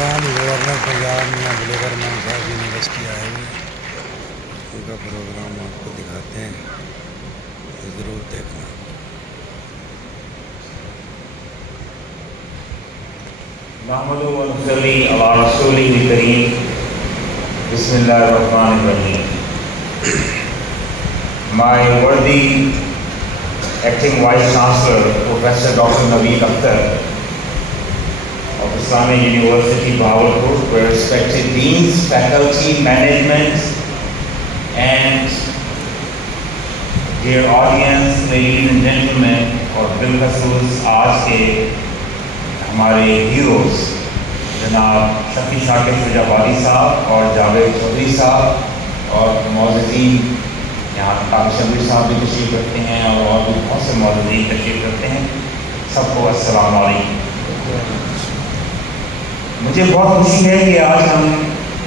Programme governor Punjab میں believer رحمان صاحب university آئے ہوئے ہیں، ان کا پروگرام آپ کو دکھاتے ہیں، ضرور دیکھنا۔ نحمدہ و نصلی علی رسولہ الکریم، بسم اللہ الرحمن الرحیم۔ My worthy acting Vice Chancellor, Professor Dr. Naveed Akhtar of Islamic University, Bahawalpur, where respected deans, faculty, management, and dear audience, ladies and gentlemen, اور بالخصوص آج کے ہمارے ہیروز جناب شفیع شاکر شجاعت صاحب اور جاوید چودھری صاحب اور معززین، یہاں کافی شبیر صاحب بھی تشریف رکھتے ہیں اور بھی بہت سے معززین تشریف رکھتے ہیں، سب کو السلام علیکم۔ مجھے بہت خوشی ہے کہ آج ہم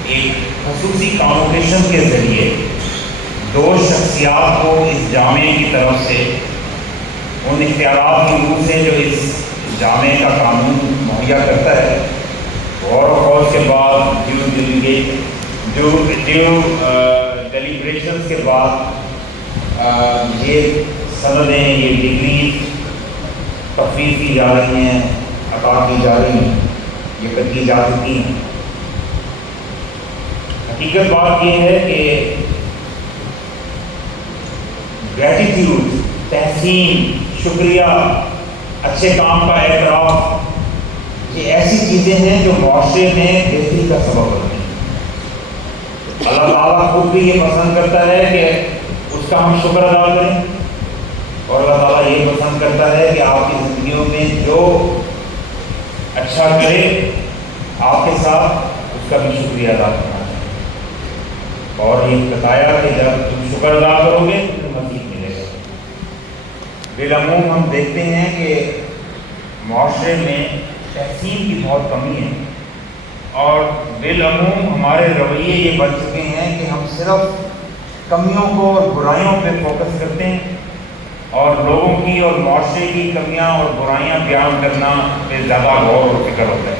ایک خصوصی کانوکیشن کے ذریعے دو شخصیات کو اس جامعے کی طرف سے ان اختیارات کی روح سے جو اس جامعے کا قانون مہیا کرتا ہے، غور و خوض کے بعد ڈیلیبریشنز کے بعد یہ سندیں، یہ ڈگری تفویض کی جا رہی ہیں، عطا کی جا رہی ہیں، یہ کی جا چکی ہیں۔ حقیقت بات یہ ہے کہ گریٹیٹیوڈ، تحسین، شکریہ، اچھے کام کا اعتراف، یہ ایسی چیزیں ہیں جو معاشرے میں بہتری کا سبب بنتی ہیں۔ اللہ تعالیٰ خود بھی یہ پسند کرتا ہے کہ اس کا ہم شکر ادا کریں، اور اللہ تعالیٰ یہ پسند کرتا ہے کہ آپ کی زندگیوں میں جو اچھا کرے آپ کے ساتھ اس کا بھی شکریہ ادا کرنا چاہیے، اور یہ بتایا کہ جب تم شکر ادا کرو گے تو مزید ملے گا۔ بالعموم ہم دیکھتے ہیں کہ معاشرے میں تحسین کی بہت کمی ہے، اور بالعموم ہمارے رویے یہ بن چکے ہیں کہ ہم صرف کمیوں کو اور برائیوں پہ فوکس کرتے ہیں، اور لوگوں کی اور معاشرے کی کمیاں اور برائیاں بیان کرنا پہ زیادہ غور اور فکر ہوتا ہے۔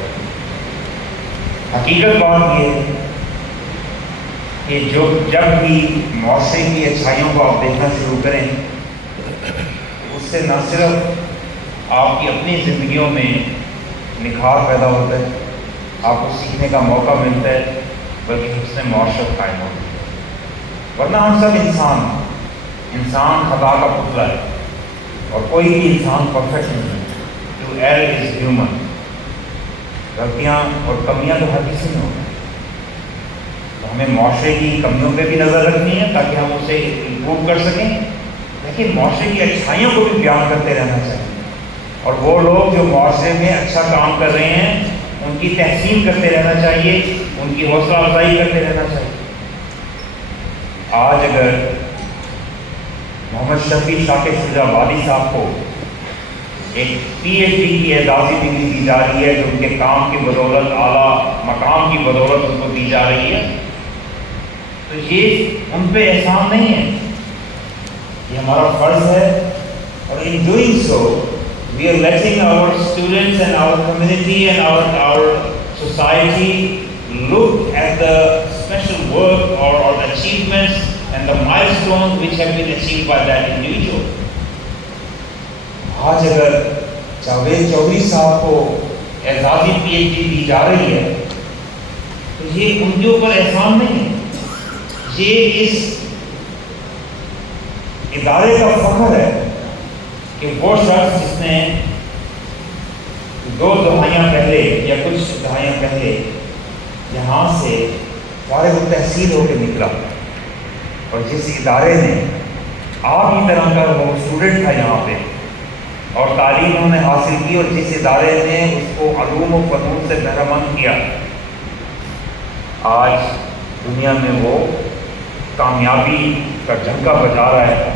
حقیقت بات یہ ہے کہ جب بھی معاشرے کی اچھائیوں کو آپ دیکھنا شروع کریں، اس سے نہ صرف آپ کی اپنی زندگیوں میں نکھار پیدا ہوتا ہے، آپ کو سیکھنے کا موقع ملتا ہے، بلکہ حسن معاشرت قائم ہوتا ہے۔ ورنہ ہم سب انسان خطا کا پتلا ہے، اور کوئی بھی انسان پرفیکٹ نہیں ہے۔ ٹو ایرر از ہیومن، غلطیاں اور کمیاں تو ہر کسی میں ہوتی ہیں، تو ہمیں معاشرے کی کمیوں پہ بھی نظر رکھنی ہے تاکہ ہم اسے امپروو کر سکیں، لیکن معاشرے کی اچھائیوں کو بھی بیان کرتے رہنا چاہیے، اور وہ لوگ جو معاشرے میں اچھا کام کر رہے ہیں ان کی تحسین کرتے رہنا چاہیے، ان کی حوصلہ افزائی کرتے رہنا چاہیے۔ آج اگر محمد شفیع شاکر شجاعت صاحب کو ایک پی ایچ ڈی کی اعزازی ڈگری دی جا رہی ہے جو ان کے کام کی بدولت، اعلیٰ مقام کی بدولت ان کو دی جا رہی ہے، تو یہ ان پہ احسان نہیں ہے، یہ ہمارا فرض ہے، اور in doing so we are letting our students and our community and our society look at the special work or the achievements and the milestones which have been achieved by that individual۔ آج اگر جاوید چودھری صاحب کو اعزازی پی H D دی جا رہی ہے تو یہ ان کے اوپر احسان نہیں ہے، یہ اس ادارے کا فخر ہے کہ وہ شخص جس نے 2 دہائیاں پہلے یا کچھ دہائیاں پہلے یہاں سے فارغ التحصیل ہو کے نکلا، اور جس ادارے نے آپ کی طرح کا وہ اسٹوڈنٹ تھا یہاں پہ اور تعلیم انہوں نے حاصل کی، اور جس ادارے نے اس کو علوم و فنون سے بہرہ مند کیا، آج دنیا میں وہ کامیابی کا جھنکا بجا رہا ہے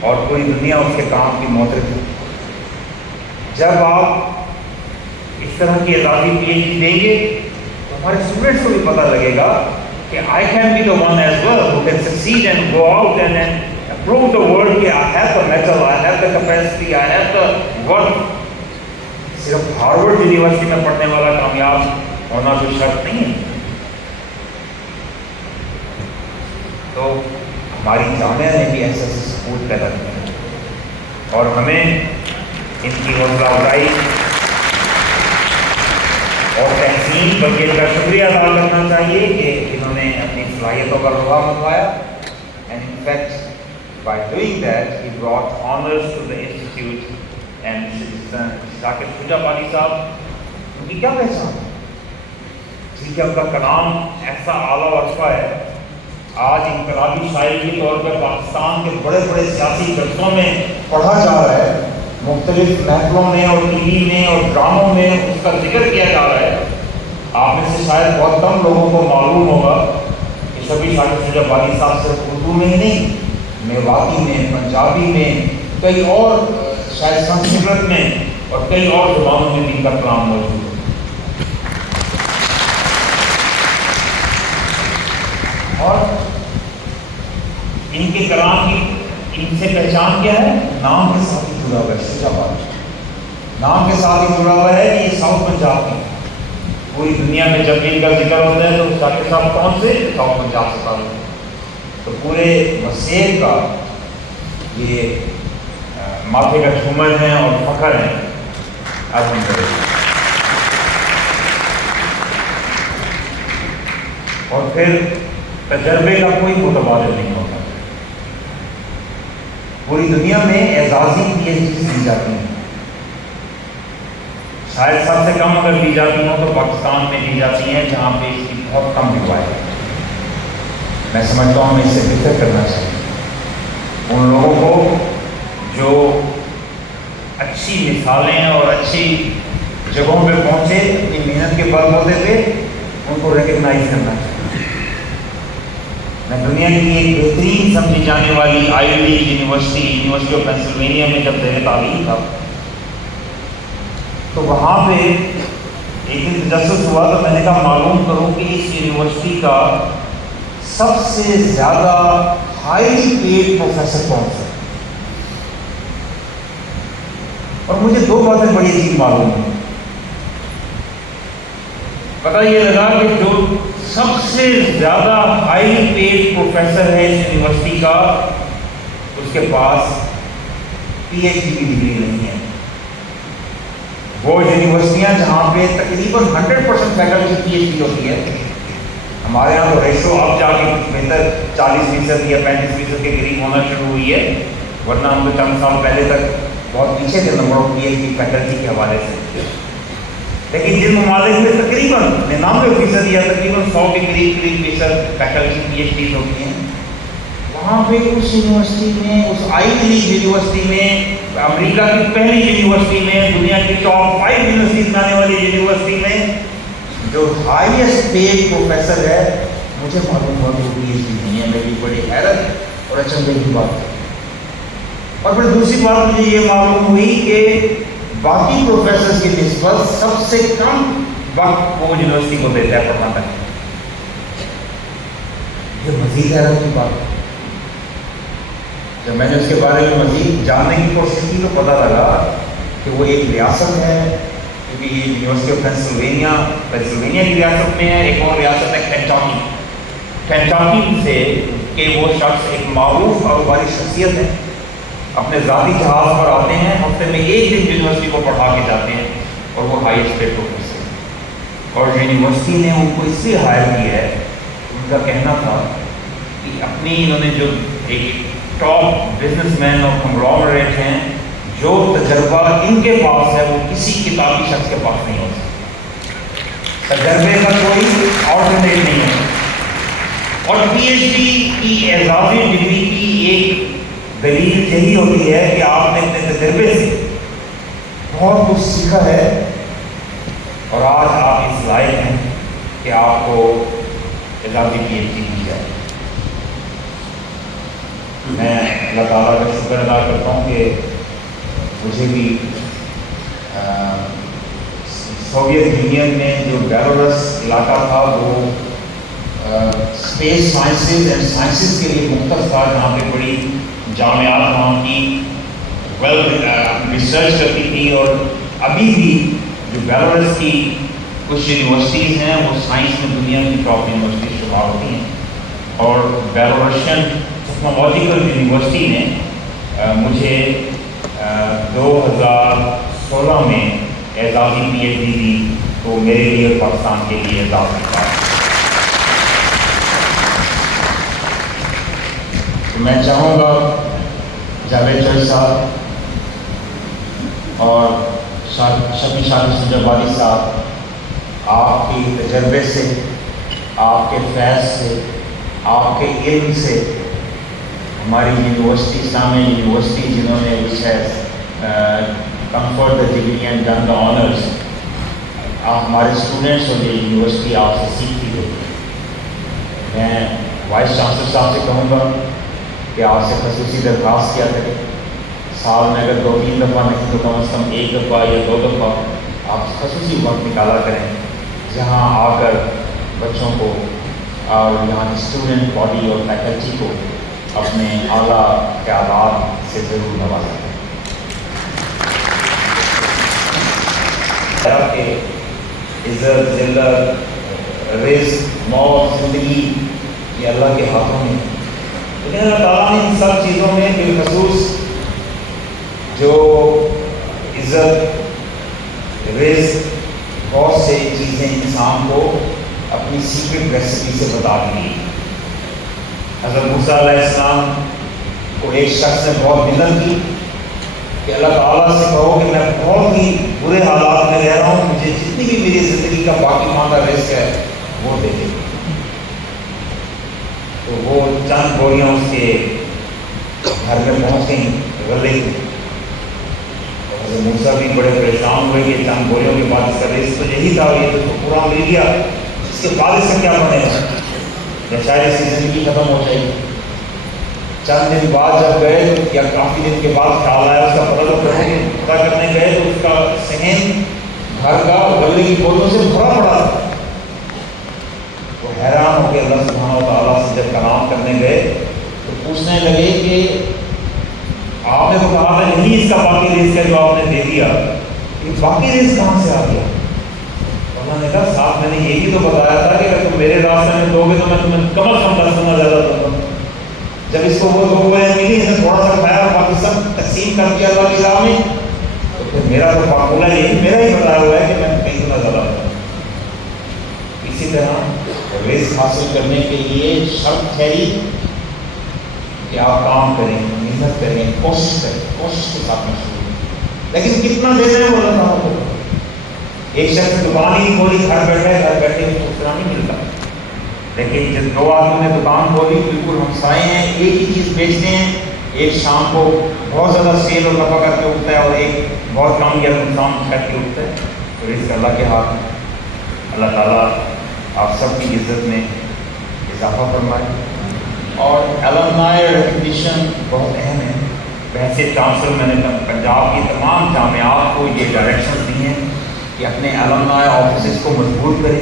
اور پوری دنیا اس کے کام کی معترف ہے۔ جب آپ اس طرح کی اعزازی پی ایچ ڈی دیں گے تو ہمارے اسٹوڈنٹس کو بھی پتہ لگے گا کہ I can be the one as well who can succeed and go out and prove the world کہ I have the mettle, I have the capacity, I have the worth۔ صرف ہارورڈ یونیورسٹی میں پڑھنے والا کامیاب ہونا کوئی شرط نہیں ہے. تو ہماری جامعہ نے بھی ایسے سکول پیدا کیا اور ہمیں ان کی حوصلہ افزائی اور تحسین بلکہ ان کا شکریہ ادا کرنا چاہیے کہ انہوں نے اپنی صلاحیتوں کا لوہا منوایا. And in fact by doing that he brought honours to the institute. And Zakir Shuja Bani Sahab ان کی کیا پہچان ہے؟ ٹھیک ہے، ان کا کلام ایسا اعلیٰ وصفہ ہے، آج انقلابی شاعری کے طور پر پاکستان کے بڑے بڑے سیاسی جلسوں میں پڑھا جا رہا ہے، مختلف محفلوں میں اور ٹی وی میں اور ڈراموں میں اس کا ذکر کیا جا رہا ہے. آپ میں سے شاید بہت کم لوگوں کو معلوم ہوگا کہ شبی ذاکر شجاع بانی صاحب صرف اردو میں ہی نہیں، میواتی میں، پنجابی میں، کئی اور شاید سنسکرت میں اور کئی اور زبانوں میں بھی ان کا کلام موجود ہے. اور ان کے کلام کی ان سے پہچان کیا ہے؟ نام کے ساتھ ہی جڑا ہوا ہے. شجاع بانی نام کے ساتھ ہی جڑا ہوا ہے کہ یہ ساؤتھ پنجاب کی. پوری دنیا میں جب ان کا ذکر ہوتا ہے تو ذاکر صاحب کون سے؟ ساؤتھ پنجاب سے تعلق ہے. تو پورے مسیح کا یہ ماتھے کا جھومر ہیں اور فخر ہیں. الحمدللہ. اور پھر تجربے کا کوئی متبادل نہیں ہوتا. پوری دنیا میں اعزازی پی ایچ ڈی دی جاتی ہیں، شاید سب سے کم اگر دی جاتی ہوں تو پاکستان میں دی جاتی ہیں جہاں پہ اس کی بہت کم روایت ہے. میں سمجھتا ہوں ہمیں اس سے بہتر کرنا چاہیے. ان لوگوں کو جو اچھی مثالیں اور اچھی جگہوں پہ پہنچے اپنی محنت کے بل بوتے پہ، ان کو ریکگنائز کرنا چاہیے. میں دنیا کی ایک بہترین سمجھی جانے والی آئی لیگ یونیورسٹی آف پینسلوینیا میں جب زیر تعلیم تھا تو وہاں پہ ایک دن تجسس ہوا تو میں نے کہا معلوم کروں کہ اس یونیورسٹی کا سب سے زیادہ ہائی پیڈ پروفیسر کون سا ہے. اور مجھے دو باتیں بڑی عجیب معلوم ہیں. پتہ یہ لگا کہ جو سب سے زیادہ ہائی پیڈ پروفیسر ہے اس یونیورسٹی کا، اس کے پاس پی ایچ ڈی کی ڈگری نہیں ہے. وہ یونیورسٹیاں جہاں پہ تقریباً 100% فیکلٹی پی ایچ ڈی ہوتی ہے، ہمارے یہاں تو ریشو اب جا کے کچھ بہتر 40% یا 35% کے قریب ہونا شروع ہوئی ہے، ورنہ ہم تو چند سال پہلے تک بہت پیچھے تھے number of P H D faculty کے حوالے سے. لیکن جن ممالک میں تقریباً 99% یا تقریباً 100 کے قریب فیصد فیکلٹی پی ایچ ڈیز ہوتی ہیں، وہاں پہ اس یونیورسٹی میں، اس آئی لیگ یونیورسٹی میں، امریکہ کی پہلی یونیورسٹی میں، دنیا کی ٹاپ 5 یونیورسٹیز میں آنے والی یونیورسٹی میں جو ہائیسٹ پیڈ پروفیسر ہے، مجھے معلوم ہوا کہ پی ایچ ڈی نہیں ہے. میری بڑی حیرت اور اچنبھے کی بات ہے. اور پھر دوسری بات مجھے یہ معلوم ہوئی کہ باقی پروفیسرز کی نسبت سب سے کم وقت وہ یونیورسٹی کو دیتا ہے پڑھانے کا. یہ مزید حیرت کی بات ہے. جب میں نے اس کے بارے میں مزید جاننے کی کوشش کی تو پتہ لگا کہ وہ ایک ریاست ہے، کیونکہ یہ یونیورسٹی آف پینسلوینیا کی ریاست میں ہے. ایک اور ریاست ہے کینٹاکی سے، کہ وہ شخص ایک معروف اور بڑی شخصیت ہے، اپنے ذاتی جہاز پر آتے ہیں، ہفتے میں ایک دن یونیورسٹی کو پڑھا کے جاتے ہیں، اور وہ ہائیسٹ پیڈ پروفیسر ہیں. اور یونیورسٹی نے ان کو اس لیے ہائر کیا ہے، ان کا کہنا تھا کہ اپنی انہوں نے جو ایک ٹاپ بزنس مین اور کنگلومریٹ ہیں، جو تجربہ ان کے پاس ہے وہ کسی کتابی شخص کے پاس نہیں ہو سکتا. تجربے کا کوئی آلٹرنیٹ نہیں ہے. اور پی ایچ ڈی کی اعزازی ڈگری کی ایک دلیل یہی ہوتی ہے کہ آپ نے اپنے تجربے سے بہت کچھ سیکھا ہے اور آج آپ اس لائق ہیں کہ آپ کو اعزازی پی ایچ ڈی دی جائے. میں اللہ تعالیٰ کا شکر ادا کرتا ہوں کہ مجھے بھی سوویت یونین میں جو بیلاروس علاقہ تھا وہ اسپیس سائنسز اینڈ سائنسز کے لیے مختص تھا، جہاں پہ بڑی جامعات وہاں کی ریسرچ کرتی تھی. اور ابھی بھی جو بیلاروس کی کچھ یونیورسٹیز ہیں وہ سائنس میں دنیا کی ٹاپ یونیورسٹی شمار ہوتی ہیں، اور بیلورشین ٹیکنالوجیکل یونیورسٹی نے مجھے 2016 میں اعزازی پی ایچ ڈی دی، تو میرے لیے اور پاکستان کے لیے اعزاز کا۔ تو میں چاہوں گا جاوید چوہدری صاحب اور شفیع شاکر سنجابادی صاحب، آپ کی تجربے سے، آپ کے فیض سے، آپ کے علم سے ہماری یونیورسٹی، اسلامیہ یونیورسٹی جنہوں نے which has conferred the degree and done the honours, ہمارے اسٹوڈنٹس اور یہ یونیورسٹی آپ سے سیکھتی ہے۔ میں وائس چانسلر صاحب سے کہوں گا کہ آپ سے خصوصی درخواست کیا کریں، سال میں اگر 2-3 دفعہ نہیں تو کم از کم 1 دفعہ یا 2 دفعہ آپ خصوصی وقت نکالا کریں، جہاں آ کر بچوں کو اور یہاں کی اسٹوڈنٹ باڈی اور فیکلٹی کو اپنے اعلیٰ خیالات سے ضرور نوازیں۔ کہ عزت، ذلت، رزق، موت، زندگی یہ اللہ کے ہاتھوں میں ہے، لیکن اللہ تعالیٰ نے ان سب چیزوں میں بالخصوص جو عزت، رزق، بہت سے چیزیں انسان کو اپنی سیکرٹ ریسیپی سے بتا دی۔ حضرت موسیٰ علیہ السلام کو ایک شخص نے بہت منت کی کہ اللہ تعالیٰ سے کہو کہ میں بہت ہی برے حالات میں رہ رہا ہوں، مجھے جتنی بھی میری زندگی کا باقی ماندہ رزق ہے وہ دے دے۔ تو وہ چند گولیاں اس کے گھر میں پہنچ گئیں غلے کی، اور حضرت موسیٰ بھی بڑے پریشان ہوئے کہ چند گولیوں کے بعد اس کا رزق تو یہی تھا، یہ تو پورا مل گیا، اس کے بعد اس کا کیا بنے گا، یا شاید اس کی زندگی ختم ہو جائے گی۔ چند دن بعد جب گئے یا کافی دن کے بعد خیال آیا اس کا پتہ کرنے گئے تو اس کا صحن گھر کا غلے کی بوتلوں سے بھرا پڑا تھا۔ تو حیران ہو کے اللہ سبحانہ و تعالیٰ سے جب کلام کرنے گئے تو پوچھنے لگے کہ آپ نے تو کہا تھا یہی اس کا باقی رزق ہے جو آپ نے دے دیا، یہ باقی رزق کہاں سے آ گیا؟ اللہ نے کہا صاحب میں نے یہی تو بتایا تھا کہ اگر تم میرے راستے میں دو گے تو میں تمہیں کم از کم 10 گنا زیادہ دوں گا۔ جب اس کو وہ 2 گولیاں ملی، اس نے تھوڑا سا کھایا، باقی سب تقسیم کر دیا اللہ کی راہ میں، تو پھر میرا تو فارمولہ یہی میرا ہی بتایا ہوا ہے کہ میں کئی گنا زیادہ دوں۔ اسی طرح رزق حاصل کرنے کے لیے شرط ہے ہی کہ آپ کام کریں، محنت کریں، کوشش کریں، کوشش کے ساتھ مشغول ہیں، لیکن کتنا دینا ہے وہ اللہ تعالیٰ کو۔ ایک شخص دکان ہی کھولی، گھر بیٹھے اس کو اتنا نہیں ملتا، لیکن جب 2 آدمیوں نے دکان کھولی، بالکل ہمسائے ہیں، ایک ہی چیز بیچتے ہیں، ایک شام کو بہت زیادہ سیل اور نفع کر کے اٹھتا ہے اور ایک بہت کم یا نقصان کر کے اٹھتا ہے، تو رزق اللہ کے ہاتھ میں۔ اللہ تعالیٰ آپ سب کی عزت میں اضافہ فرمائے۔ اور المنائی ریکگنیشن بہت اہم ہے۔ ویسے چانسلر میں نے پنجاب کی تمام جامعات کو یہ ڈائریکشن دی ہیں کہ اپنے المنائی آفیسز کو مضبوط کریں،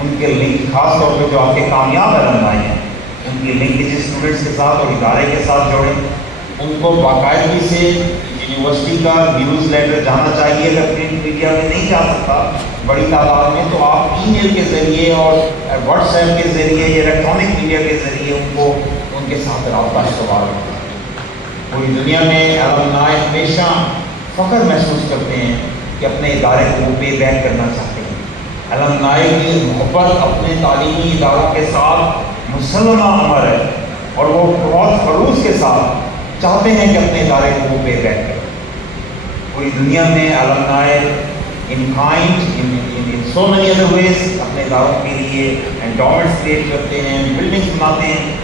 ان کے لنک خاص طور پہ جو آپ کے کامیاب المنائی ہیں ان کی لنکیج اسٹوڈنٹس کے ساتھ اور ادارے کے ساتھ جوڑیں، ان کو باقاعدگی سے یونیورسٹی کا نیوز لیٹر جانا چاہیے، اگر پرنٹ میڈیا میں نہیں جا سکتا بڑی تعداد میں تو آپ ای میل کے ذریعے اور واٹس ایپ کے ذریعے یا الیکٹرانک میڈیا کے ذریعے ان کو ان کے ساتھ رابطہ استوار کریں۔ پوری دنیا میں المنائی ہمیشہ فخر محسوس کرتے ہیں کہ اپنے ادارے کو پے بیک کرنا چاہتے ہیں۔ المنائی کی محبت اپنے تعلیمی اداروں کے ساتھ مسلمہ امر ہے اور وہ بہت خلوص کے ساتھ چاہتے ہیں کہ اپنے ادارے کو وہ پے بیک کریں۔ پوری دنیا میں alumni in kind in so many other ways اپنے اداروں کے لیے انڈومنٹس کریٹ کرتے ہیں، بلڈنگس بناتے ہیں۔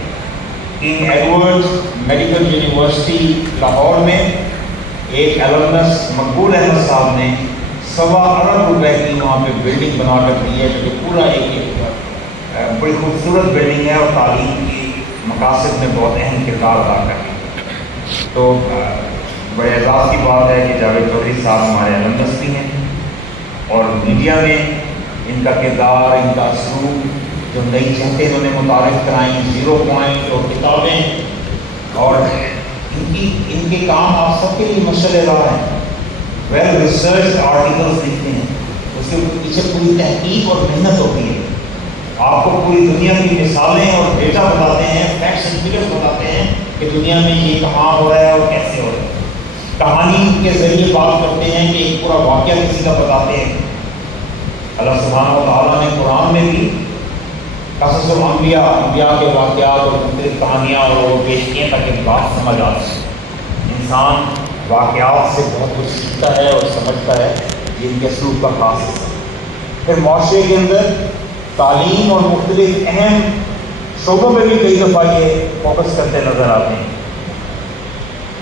King Edward medical university Lahore میں ایک المنس مقبول احمد صاحب نے 1.25 ارب روپے کی وہاں پہ بلڈنگ بنا کر دی ہے، جو کہ پورا ایک بڑی خوبصورت بلڈنگ ہے اور تعلیم کی مقاصد میں بہت اہم کردار ادا کرتی ہے۔ تو بڑے اعزاز کی بات ہے کہ جاوید چوہدری صاحب ہمارے المنس بھی ہیں اور میڈیا میں ان کا کردار، ان کا اسلوب، جو نئی جہتیں انہوں نے متعارف کرائیں، 0 پوائنٹ اور کتابیں، اور ان کے کام آپ سب کے لیے مشعل راہ ہیں۔ ویل ریسرچ آرٹیکلس لکھتے ہیں، وہ اس کے پیچھے پوری تحقیق اور محنت ہوتی ہے. آپ کو پوری دنیا کی مثالیں اور ڈیٹا بتاتے ہیں, فیکٹس اینڈ فگرس بتاتے ہیں کہ دنیا میں یہ کہاں ہو رہا ہے اور کیسے ہو رہا ہے. کہانی کے ذریعے بات کرتے ہیں کہ ایک پورا واقعہ کسی کا بتاتے ہیں. اللہ سبحانہ و تعالیٰ نے قرآن میں بھی قصص الانبیاء انبیاء کے واقعات اور مختلف کہانیاں اور وہ پیش کیے تاکہ بات سمجھ آ سکے. انسان واقعات سے بہت کچھ سیکھتا ہے اور سمجھتا ہے, یہ ان کے اسلوب کا خاص حصہ. پھر معاشرے کے اندر تعلیم اور مختلف اہم شعبوں پہ بھی کئی دفعہ یہ فوکس کرتے نظر آتے ہیں.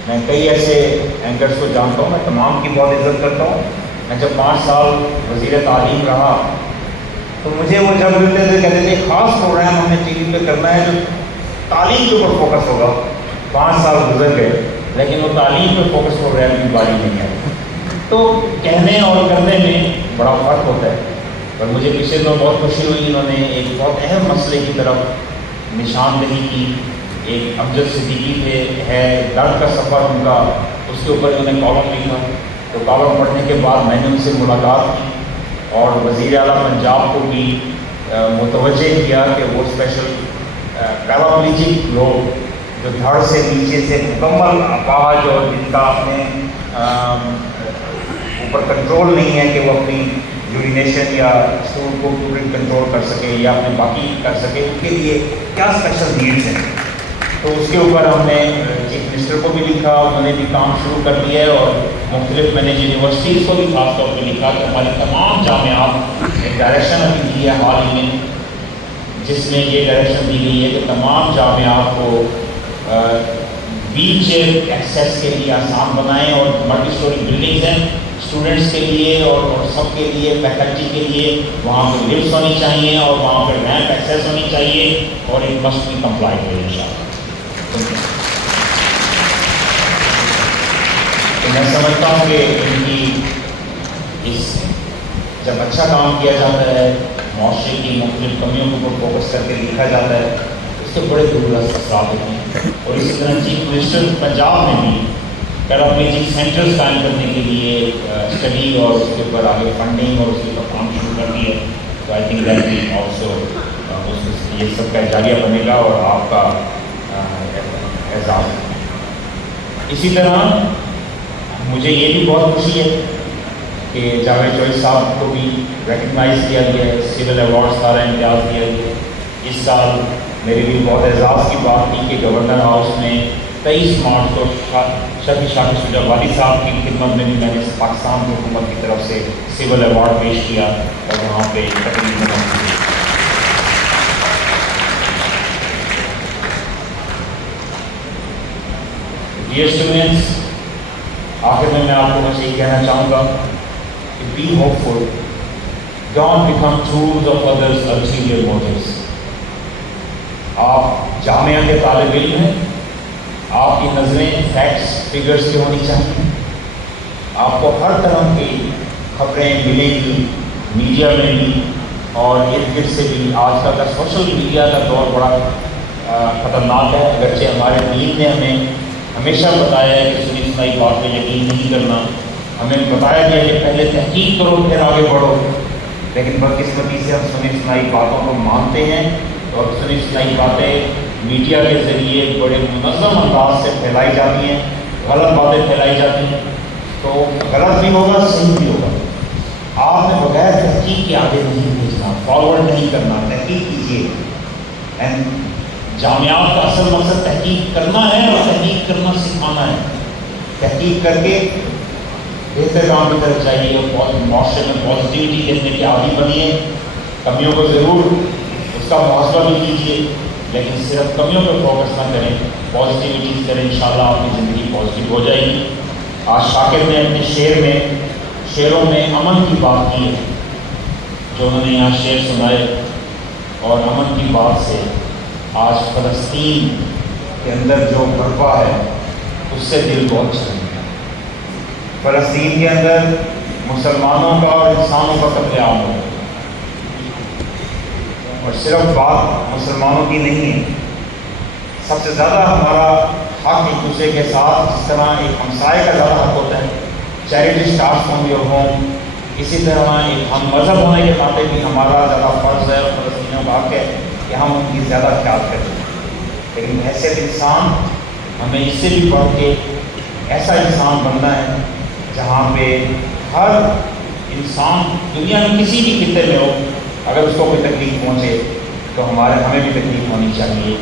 میں کئی ایسے اینکرز کو جانتا ہوں, میں تمام کی بہت عزت کرتا ہوں. میں جب 5 سال وزیر تعلیم رہا تو مجھے وہ جب ملتے تھے کہتے تھے خاص پروگرام ہم نے ٹی وی پہ کرنا ہے جو تعلیم کے اوپر فوکس ہوگا. 5 سال گزر گئے لیکن وہ تعلیم پہ فوکس پروگرام کی باری نہیں آئی. تو کہنے اور کرنے میں بڑا فرق ہوتا ہے. اور مجھے پچھلے دنوں بہت خوشی ہوئی, انہوں نے ایک بہت اہم مسئلے کی طرف نشاندہی کی. ایک امجد صدیقی پہ ہے درد کا سفر ان کا, اس کے اوپر انہوں نے کالم لکھا. تو کالم پڑھنے کے بعد میں نے ان سے ملاقات کی اور وزیر اعلیٰ پنجاب کو بھی متوجہ کیا کہ وہ اسپیشل پیراپلیجک لوگ جو دھڑ سے نیچے سے مکمل اپاہج اور جن کا اپنے اوپر کنٹرول نہیں ہے کہ وہ اپنی یورینیشن یا اسٹول کو کنٹرول کر سکے یا اپنے باقی کر سکے, ان کے لیے کیا اسپیشل نیڈس ہیں. تو اس کے اوپر ہم نے چیف منسٹر کو بھی لکھا, انہوں نے بھی کام شروع کر دیا ہے. اور مختلف میں نے یونیورسٹیز کو بھی خاص طور پہ لکھا کہ ہماری تمام جامعات ایک ڈائریکشن ابھی دی ہے حال ہی میں, جس میں یہ ڈائریکشن دی گئی ہے کہ تمام جامعات کو ویل چیئر ایکسیس کے لیے آسان بنائیں. اور ملٹی اسٹوری بلڈنگز ہیں اسٹوڈنٹس کے لیے اور سب کے لیے, فیکلٹی کے لیے. وہاں پہ لفٹس ہونی چاہیے اور وہاں پہ ریمپ ایکسیس ہونی چاہیے اور ایک مسٹ بی کمپلائی کرے انشاءاللہ. تو میں سمجھتا ہوں کہ ان کی اس جب اچھا کام کیا جاتا ہے, معاشرے کی مختلف کمیوں کے اوپر فوکس کر کے لکھا جاتا ہے, اس کے بڑے دور اثرات ہوتے ہیں. اور اسی طرح چیف منسٹر پنجاب میں بھی پیراپلیجک سینٹرز قائم کرنے کے لیے اسٹڈی اور اس کے اوپر آگے فنڈنگ اور اس کے اوپر کام شروع کر دی ہے. تو I think that we also یہ سب کا اجاریہ بنے گا اور آپ کا اعزاز. اسی طرح مجھے یہ بھی بہت خوشی ہے کہ جاوید چوہدری صاحب کو بھی ریکگنائز کیا گیا ہے, سول ایوارڈ سارا امتیاز دیا گیا. اس سال میری بھی بہت اعزاز کی بات تھی کہ گورنر ہاؤس میں 23 مارچ کو شفیع شاکر شجاع والی صاحب کی خدمت میں بھی میں نے پاکستان کی حکومت کی طرف سے سول ایوارڈ پیش کیا اور وہاں پہ تقریب منعقد کی. ڈیئر اسٹوڈنٹس, آخر میں آپ کو بس یہی کہنا چاہوں گا کہ be hopeful, don't become tools of others ulterior motives. آپ جامعہ کے طالب علم ہیں, آپ کی نظریں فیکٹس فگرس کی ہونی چاہیے. آپ کو ہر طرح کی خبریں ملیں گی, میڈیا میں بھی اور ارد گرد سے بھی. آج کل کا سوشل میڈیا کا دور بڑا خطرناک ہے. اگرچہ ہمارے دین نے ہمیں ہمیشہ بتایا ہے کہ سنی سنائی بات پہ یقین نہیں کرنا, ہمیں بتایا گیا کہ پہلے تحقیق کرو پھر آگے بڑھو. لیکن بدقسمتی سے ہم سنی سنائی باتوں کو مانتے ہیں اور سنی سنائی باتیں میڈیا کے ذریعے بڑے منظم انداز سے پھیلائی جاتی ہیں, غلط باتیں پھیلائی جاتی ہیں. تو غلط بھی ہوگا, صحیح بھی ہوگا. آپ نے بغیر تحقیق کے آگے نہیں بھیجنا, فارورڈ نہیں کرنا. تحقیق کیجیے. اینڈ جامعات کا اصل مقصد تحقیق کرنا ہے اور تحقیق کرنا سکھانا ہے. تحقیق کر کے بہتر کام کی طرف جائیے اور معاشرے میں پازیٹیوٹی دیکھنے کی عادی بنیے. کمیوں کو ضرور اس کا محاسبہ بھی کیجیے, لیکن صرف کمیوں پہ فوکس نہ کریں, پازیٹیوٹیز کریں. انشاءاللہ آپ کی زندگی پازیٹیو ہو جائے گی. آج شاکر نے اپنے شعروں میں امن کی بات کی ہے, جو انہوں نے یہاں شعر سنائے, اور امن کی بات سے آج فلسطین کے اندر جو برپا ہے اس سے دل بہت چھلے گا. فلسطین کے اندر مسلمانوں کا اور انسانوں کا قتل عام ہو, اور صرف بات مسلمانوں کی نہیں ہے. سب سے زیادہ ہمارا حق ایک دوسرے کے ساتھ, جس طرح ایک ہمسائے کا زیادہ حق ہوتا ہے. Charity starts from your home. اسی طرح ہم مذہب ہونے کے ناطے بھی ہمارا زیادہ فرض ہے اور فلسطینیوں کا حق ہے کہ ہم ان کی زیادہ خیال کریں، لیکن حیثیت انسان ہمیں اس سے بھی بڑھ کے ایسا انسان بننا ہے جہاں پہ ہر انسان دنیا میں کسی بھی خطے میں ہو، اگر اس کو کوئی تکلیف پہنچے تو ہمیں بھی تکلیف ہونی چاہیے۔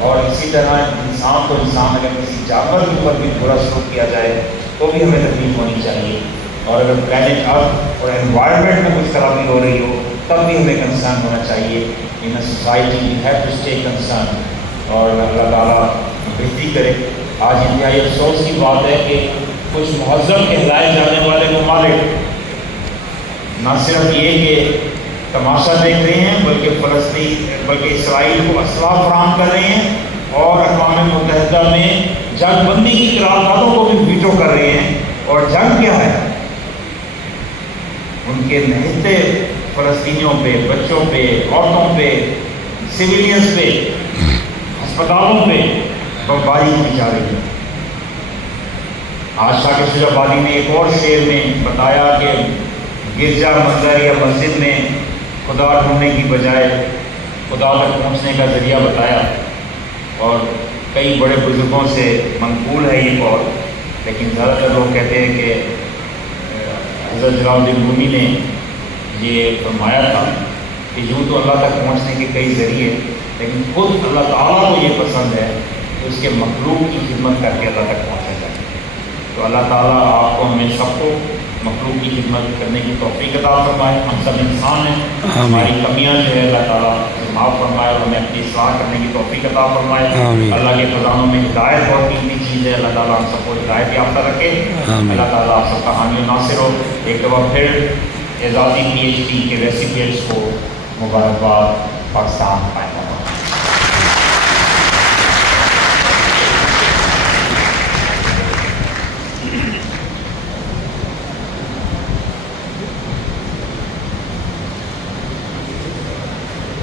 اور اسی طرح انسان تو انسان، اگر کسی جانور کے اوپر بھی برا سلوک کیا جائے تو بھی ہمیں تکلیف ہونی چاہیے، اور اگر پلانٹ ارتھ اور انوائرمنٹ میں کچھ خرابی ہو رہی ہو تب بھی ہمیں کنسرن ہونا چاہیے۔ In a society we have to stay concern, اور اللہ تعالیٰ بہتری کرے۔ آج انتہائی افسوس کی بات ہے کہ کچھ مہذب کہلائے جانے والے ممالک نہ صرف یہ کہ تماشا دیکھ رہے ہیں بلکہ اسرائیل کو اسلحہ فراہم کر رہے ہیں، اور اقوام متحدہ میں جنگ بندی کی قراردادوں کو بھی ویٹو کر رہے ہیں۔ اور جنگ کیا ہے؟ ان کے نہتے فلسطینیوں پہ، بچوں پہ، عورتوں پہ، سویلینز پہ، ہسپتالوں پہ بمباری کی جا رہی ہے۔ آج شاہ شجاع آبادی نے ایک اور شعر میں بتایا کہ گرجا مندر یا مسجد میں خدا ڈھونڈنے کی بجائے خدا تک پہنچنے کا ذریعہ بتایا، اور کئی بڑے بزرگوں سے منقول ہے یہ قول، لیکن زیادہ تر لوگ کہتے ہیں کہ حضرت جلال الدین رومی نے یہ فرمایا تھا کہ یوں تو اللہ تک پہنچنے کے کئی ذریعے، لیکن خود اللہ تعالیٰ کو یہ پسند ہے کہ اس کے مخلوق کی خدمت کر کے اللہ تک پہنچا جائے۔ تو اللہ تعالیٰ آپ کو، ہمیں سب کو مخلوق کی خدمت کرنے کی توفیق عطا فرمائے۔ ہم سب انسان ہیں، ہماری کمیاں جو ہے اللہ تعالیٰ معاف فرمائے اور ہمیں اپنی اصلاح کرنے کی توفیق عطا فرمائے۔ اللہ کے خزانوں میں ہدایت بہت قیمتی چیز ہے، اللہ تعالیٰ ہم سب کو ہدایت یافتہ رکھے۔ اللہ تعالیٰ آپ سب کا حامی و ناصر ہو۔ ایک دفعہ پھر اعزازی PhD کے ریسیپینٹس کو مبارکباد۔ پاکستان